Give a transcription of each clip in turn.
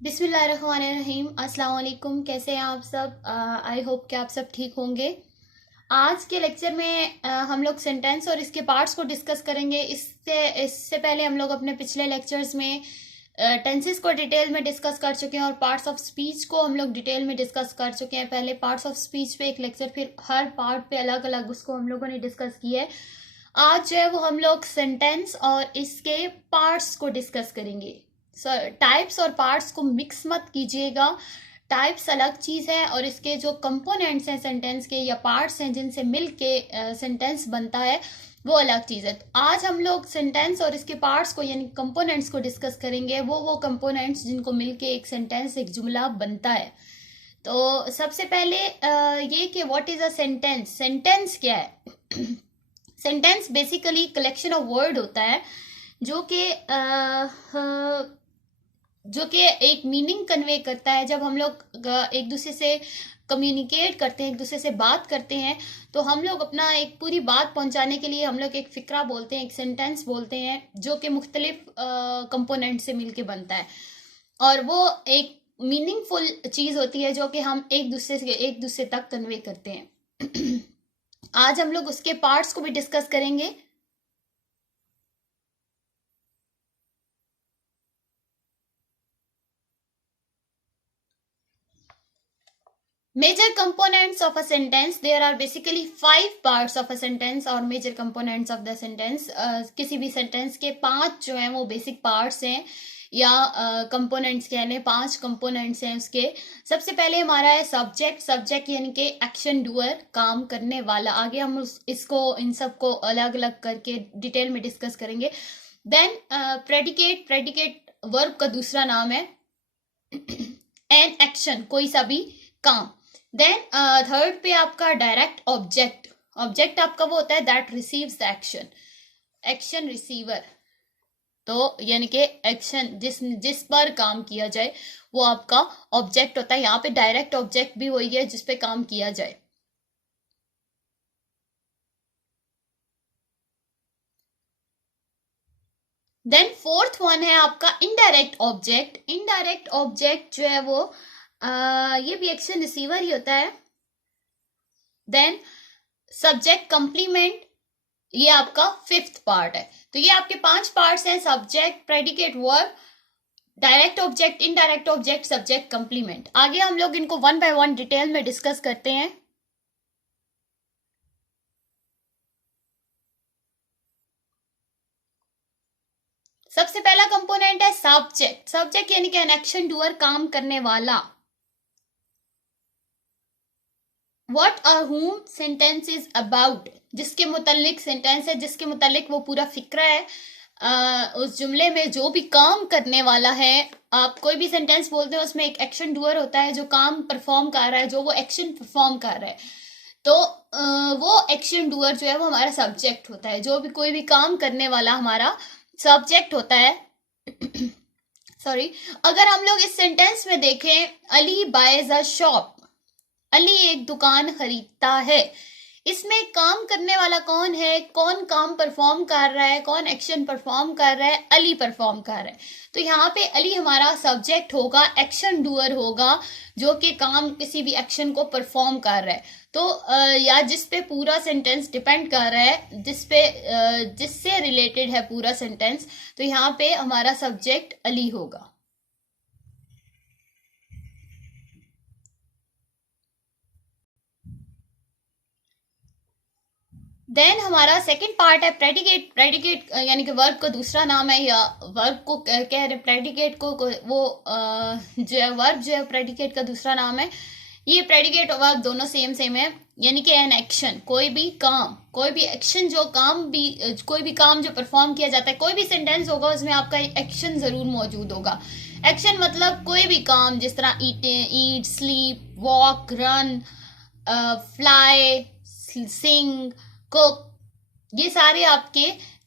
बिस्मिल्लाहिर्रहमानिर्रहीम। अस्सलाम वालेकुम। कैसे हैं आप सब? आई होप कि आप सब ठीक होंगे। आज के लेक्चर में हम लोग सेंटेंस और इसके पार्ट्स को डिस्कस करेंगे। इससे इससे पहले हम लोग अपने पिछले लेक्चर्स में टेंसेस को डिटेल में डिस्कस कर चुके हैं और पार्ट्स ऑफ स्पीच को हम लोग डिटेल में डिस्कस कर चुके हैं। पहले पार्ट्स ऑफ स्पीच पे एक लेक्चर, फिर हर पार्ट पे अलग अलग उसको हम लोगों ने डिस्कस किया है। आज जो है वो हम लोग सेंटेंस और इसके पार्ट्स को डिस्कस करेंगे। टाइप्स और पार्ट्स को मिक्स मत कीजिएगा। टाइप्स अलग चीज है और इसके जो कंपोनेंट्स हैं सेंटेंस के या पार्ट्स हैं जिनसे मिल के सेंटेंस बनता है वो अलग चीज है। तो आज हम लोग सेंटेंस और इसके पार्ट्स को यानी कंपोनेंट्स को डिस्कस करेंगे। वो कंपोनेंट्स जिनको मिलके एक सेंटेंस, एक जुमला बनता है। तो सबसे पहले ये कि what is a sentence. Sentence क्या है? Sentence basically collection of word होता है जो कि एक मीनिंग कन्वे करता है। जब हम लोग एक दूसरे से कम्युनिकेट करते हैं, एक दूसरे से बात करते हैं, तो हम लोग अपना एक पूरी बात पहुंचाने के लिए हम लोग एक फिक्रा बोलते हैं, एक सेंटेंस बोलते हैं जो कि मुख्तलिफ कंपोनेंट से मिलके बनता है और वो एक मीनिंगफुल चीज होती है जो कि हम एक दूसरे तक कन्वे करते हैं। आज हम लोग उसके पार्ट्स को भी डिस्कस करेंगे। Major components of a sentence. There are basically 5 parts of a sentence or major components of the sentence. किसी भी सेंटेंस के 5 जो हैं वो बेसिक पार्ट्स हैं या कंपोनेंट्स कहने 5 कंपोनेंट्स हैं उसके। सबसे पहले हमारा है सब्जेक्ट। सब्जेक्ट यानी कि एक्शन डूअर, काम करने वाला। आगे हम इसको इन सब को अलग अलग करके डिटेल में डिस्कस करेंगे। Then predicate. प्रेडिकेट वर्ब का दूसरा नाम है। एन एक्शन, कोई सा भी काम। देन थर्ड पे आपका डायरेक्ट ऑब्जेक्ट। ऑब्जेक्ट आपका वो होता है that receives the action, action receiver. तो यानी कि एक्शन जिस पर काम किया जाए वो आपका ऑब्जेक्ट होता है। यहाँ पे डायरेक्ट ऑब्जेक्ट भी वही है जिस पे काम किया जाए। देन फोर्थ वन है आपका इनडायरेक्ट ऑब्जेक्ट। इनडायरेक्ट ऑब्जेक्ट जो है वो ये भी एक्शन रिसीवर ही होता है। देन सब्जेक्ट कंप्लीमेंट, ये आपका 5th पार्ट है। तो ये आपके 5 पार्ट्स हैं, subject, predicate, verb, direct object, indirect object, subject, complement. आगे हम लोग इनको 1 बाय 1 डिटेल में डिस्कस करते हैं। सबसे पहला कंपोनेंट है सब्जेक्ट। सब्जेक्ट यानी कि एन एक्शन डूअर, काम करने वाला। What or whom sentence is about, जिसके मुतालिक सेंटेंस है, जिसके मुतालिक वो पूरा फिक्रा है। उस जुमले में जो भी काम करने वाला है, आप कोई भी सेंटेंस बोलते हैं उसमें एक एक्शन डूअर होता है जो काम परफॉर्म कर रहा है, जो वो एक्शन परफॉर्म कर रहा है। तो वो एक्शन डूअर जो है वो हमारा सब्जेक्ट होता है। जो भी कोई भी काम करने वाला हमारा सब्जेक्ट होता है। सॉरी, अगर हम लोग इस सेंटेंस में देखें, अली बायज अ शॉप, अली एक दुकान खरीदता है। इसमें काम करने वाला कौन है, कौन काम परफॉर्म कर रहा है, कौन एक्शन परफॉर्म कर रहा है? अली परफॉर्म कर रहा है। तो यहाँ पे अली हमारा सब्जेक्ट होगा, एक्शन डूअर होगा जो कि काम, किसी भी एक्शन को परफॉर्म कर रहा है। तो या जिस पे पूरा सेंटेंस डिपेंड कर रहा है, जिससे रिलेटेड है पूरा सेंटेंस, तो यहाँ पे हमारा सब्जेक्ट अली होगा। देन हमारा सेकंड पार्ट है प्रेडिकेट। प्रेडिकेट यानी कि वर्ब का दूसरा नाम है, या वर्ब को कह रहे प्रेडिकेट को वो जो है वर्ब जो है प्रेडिकेट का दूसरा नाम है। ये प्रेडिकेट और वर्ब दोनों सेम है। यानी कि एन एक्शन, कोई भी काम, कोई भी एक्शन, कोई भी काम जो परफॉर्म किया जाता है। कोई भी सेंटेंस होगा उसमें आपका एक्शन जरूर मौजूद होगा। एक्शन मतलब कोई भी काम, जिस तरह ईट, स्लीप, वॉक, रन, फ्लाई, सिंग, कुक, ये सारे आपके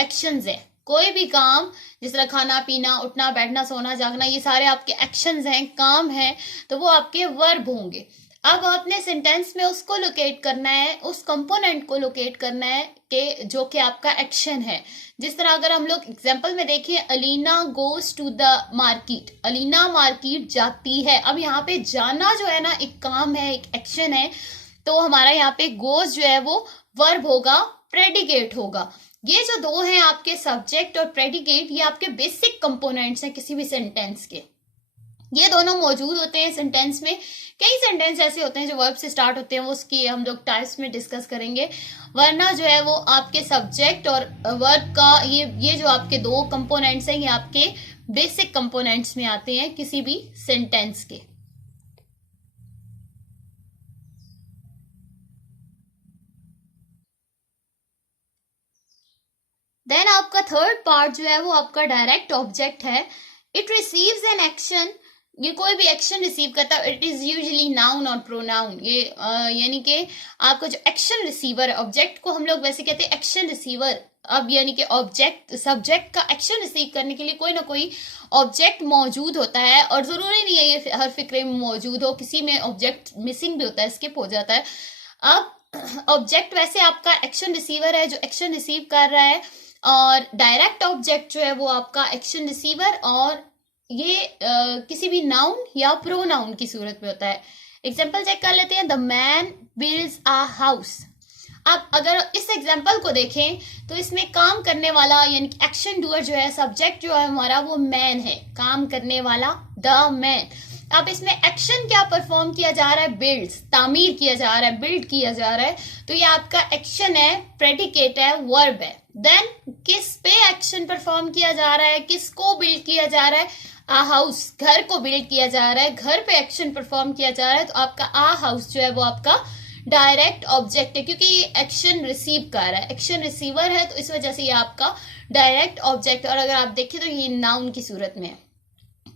एक्शंस हैं। कोई भी काम, जिस तरह खाना पीना, उठना बैठना, सोना जागना, ये सारे आपके एक्शंस हैं, काम हैं, तो वो आपके वर्ब होंगे। अब अपने सेंटेंस में उसको लोकेट करना है, उस कंपोनेंट को लोकेट करना है कि जो कि आपका एक्शन है। जिस तरह अगर हम लोग एग्जांपल में देखें, Alina goes to the market, Alina market जाती है। अब यहाँ पे जाना जो है ना एक काम है, एक एक्शन है, तो हमारा यहाँ पे गोज जो है वो वर्ब होगा, प्रेडिकेट होगा। ये जो दो हैं आपके सब्जेक्ट और प्रेडिकेट, ये आपके बेसिक कंपोनेंट्स हैं किसी भी सेंटेंस के। ये दोनों मौजूद होते हैं सेंटेंस में। कई सेंटेंस ऐसे होते हैं जो वर्ब से स्टार्ट होते हैं, वो उसकी हम लोग टाइप्स में डिस्कस करेंगे। वरना जो है वो आपके सब्जेक्ट और वर्ब का ये जो आपके दो कंपोनेंट्स हैं, ये आपके बेसिक कंपोनेंट्स में आते हैं किसी भी सेंटेंस के। देन आपका थर्ड पार्ट जो है वो आपका डायरेक्ट ऑब्जेक्ट है। इट रिसीव्स एन एक्शन, ये कोई भी एक्शन रिसीव करता है। इट इज यूजुअली नाउन और प्रोनाउन। ये यानी कि आपका जो एक्शन रिसीवर है, ऑब्जेक्ट को हम लोग वैसे कहते हैं एक्शन रिसीवर। अब यानी कि ऑब्जेक्ट सब्जेक्ट का एक्शन रिसीव करने के लिए कोई ना कोई ऑब्जेक्ट मौजूद होता है, और जरूरी नहीं है ये हर फिक्रे में मौजूद हो, किसी में ऑब्जेक्ट मिसिंग भी होता है, स्किप हो जाता है। अब ऑब्जेक्ट वैसे आपका एक्शन रिसीवर है जो एक्शन रिसीव कर रहा है, और डायरेक्ट ऑब्जेक्ट जो है वो आपका एक्शन रिसीवर और ये किसी भी नाउन या प्रोनाउन की सूरत में होता है। एग्जाम्पल चेक कर लेते हैं। The man builds a house. अब अगर इस एग्जाम्पल को देखें तो इसमें काम करने वाला यानी एक्शन डूअर जो है, सब्जेक्ट जो है हमारा वो मैन है, काम करने वाला द मैन। अब इसमें एक्शन क्या परफॉर्म किया जा रहा है? बिल्ड्स, तामीर किया जा रहा है, बिल्ड किया जा रहा है, तो ये आपका एक्शन है, प्रेडिकेट है, वर्ब है। देन किस पे एक्शन परफॉर्म किया जा रहा है, किसको बिल्ड किया जा रहा है? आ हाउस, घर को बिल्ड किया जा रहा है, घर पे एक्शन परफॉर्म किया जा रहा है, तो आपका आ हाउस जो है वो आपका डायरेक्ट ऑब्जेक्ट है, क्योंकि ये एक्शन रिसीव कर रहा है, एक्शन रिसीवर है, तो इस वजह से ये आपका डायरेक्ट ऑब्जेक्ट। और अगर आप देखें तो ये नाउन की सूरत में है,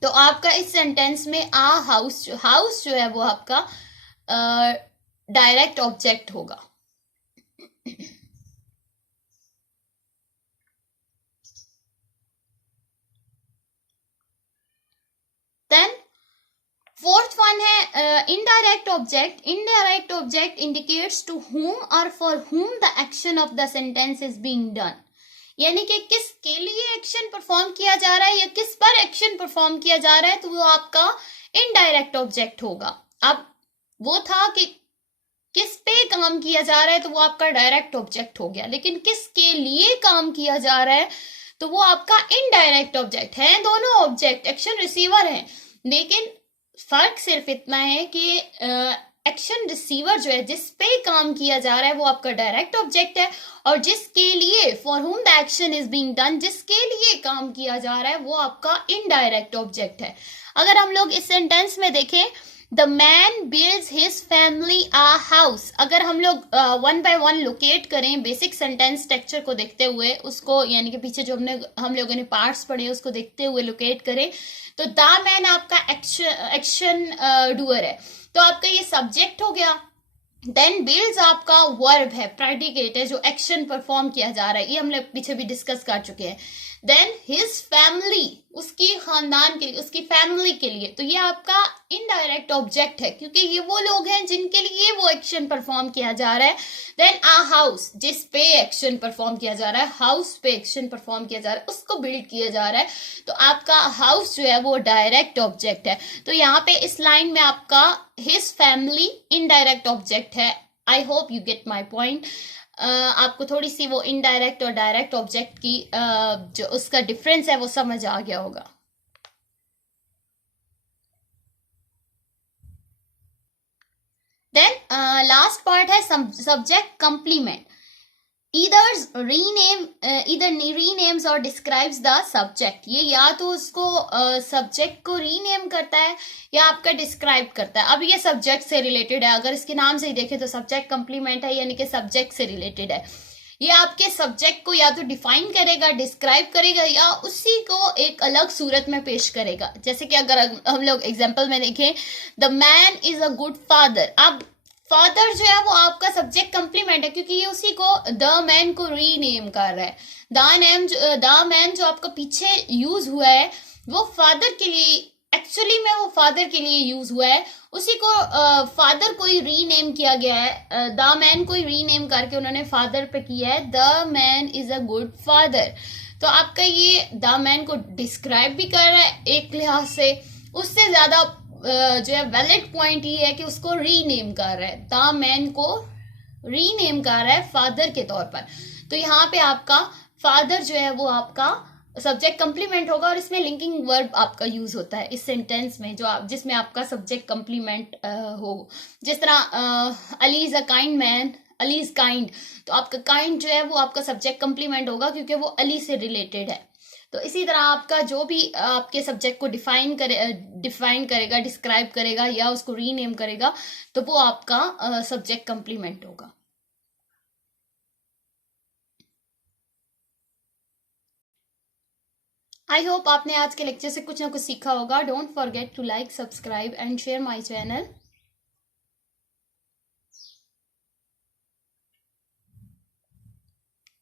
तो आपका इस सेंटेंस में आ हाउस जो है वो आपका डायरेक्ट ऑब्जेक्ट होगा। देन फोर्थ वन है indirect object. Indirect object indicates to whom और for whom the action of the sentence is being done, यानी कि किसके लिए एक्शन परफॉर्म किया जा रहा है या किस पर एक्शन परफॉर्म किया जा रहा है, तो वो आपका इनडायरेक्ट ऑब्जेक्ट होगा। अब वो था कि किस पे काम किया जा रहा है, तो वो आपका डायरेक्ट ऑब्जेक्ट हो गया, लेकिन किसके लिए काम किया जा रहा है तो वो आपका इनडायरेक्ट ऑब्जेक्ट है। दोनों ऑब्जेक्ट एक्शन रिसीवर हैं, लेकिन फर्क सिर्फ इतना है कि एक्शन रिसीवर जो है जिस पे काम किया जा रहा है वो आपका डायरेक्ट ऑब्जेक्ट है, और जिसके लिए for whom the action is being done, जिसके लिए काम किया जा रहा है वो आपका इनडायरेक्ट ऑब्जेक्ट है। अगर हम लोग इस सेंटेंस में देखें, the man builds his family a house, अगर हम लोग वन बाय वन लोकेट करें बेसिक सेंटेंस स्ट्रक्चर को देखते हुए, उसको यानी कि पीछे जो हम लोगों ने पार्ट्स पढ़े उसको देखते हुए लोकेट करें, तो द मैन आपका एक्शन डूअर है, तो आपका ये सब्जेक्ट हो गया। देन बिल्ड्स आपका वर्ब है, प्रेडिकेट है, जो एक्शन परफॉर्म किया जा रहा है, ये हम लोग पीछे भी डिस्कस कर चुके हैं। देन हिज फैमिली, उसकी खानदान के लिए, उसकी फैमिली के लिए, तो ये आपका इनडायरेक्ट ऑब्जेक्ट है, क्योंकि ये वो लोग हैं जिनके लिए वो एक्शन परफॉर्म किया जा रहा है। देन आ हाउस, जिस पे एक्शन परफॉर्म किया जा रहा है, हाउस पे एक्शन परफॉर्म किया जा रहा है, उसको बिल्ड किया जा रहा है, तो आपका हाउस जो है वो डायरेक्ट ऑब्जेक्ट है। तो यहाँ पे इस लाइन में आपका हिज फैमिली इनडायरेक्ट ऑब्जेक्ट है। I hope you get my point. आपको थोड़ी सी वो इनडायरेक्ट और डायरेक्ट ऑब्जेक्ट की जो उसका डिफरेंस है वो समझ आ गया होगा। देन लास्ट पार्ट है subject complement. either renames or describes the subject, ये या तो उसको सब्जेक्ट को रीनेम करता है या आपका डिस्क्राइब करता है। अब ये सब्जेक्ट से रिलेटेड है, अगर इसके नाम से ही देखें तो सब्जेक्ट कंप्लीमेंट है, यानी कि सब्जेक्ट से रिलेटेड है। ये आपके सब्जेक्ट को या तो डिफाइन करेगा, डिस्क्राइब करेगा, या उसी को एक अलग सूरत में पेश करेगा। जैसे कि अगर हम लोग एग्जाम्पल में देखें, the man is a good father. अब फादर जो है वो आपका सब्जेक्ट कंप्लीमेंट है, क्योंकि ये उसी को द मैन को रीनेम कर रहा है। द मैन जो आपका पीछे यूज हुआ है वो फादर के लिए एक्चुअली में वो फादर के लिए यूज हुआ है, उसी को फादर को ही रीनेम किया गया है, द मैन को ही रीनेम करके उन्होंने फादर पे किया है, the man is a good father. तो आपका ये द मैन को डिस्क्राइब भी कर रहा है एक लिहाज से, उससे ज्यादा जो है वैलिड पॉइंट ये है कि उसको रीनेम कर रहा है, द मैन को रीनेम कर रहा है फादर के तौर पर। तो यहाँ पे आपका फादर जो है वो आपका सब्जेक्ट कंप्लीमेंट होगा, और इसमें लिंकिंग वर्ब आपका यूज होता है इस सेंटेंस में, जो आप जिसमें आपका सब्जेक्ट कंप्लीमेंट हो। जिस तरह Ali is a kind man, Ali is kind, तो आपका काइंड जो है वो आपका सब्जेक्ट कंप्लीमेंट होगा क्योंकि वो अली से रिलेटेड है। तो इसी तरह आपका जो भी आपके सब्जेक्ट को डिफाइन करेगा, डिस्क्राइब करेगा या उसको रीनेम करेगा, तो वो आपका सब्जेक्ट कंप्लीमेंट होगा। आई होप आपने आज के लेक्चर से कुछ ना कुछ सीखा होगा। Don't forget to like, subscribe and share my channel.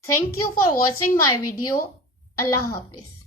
Thank you for watching my video. अल्लाह हाफिज।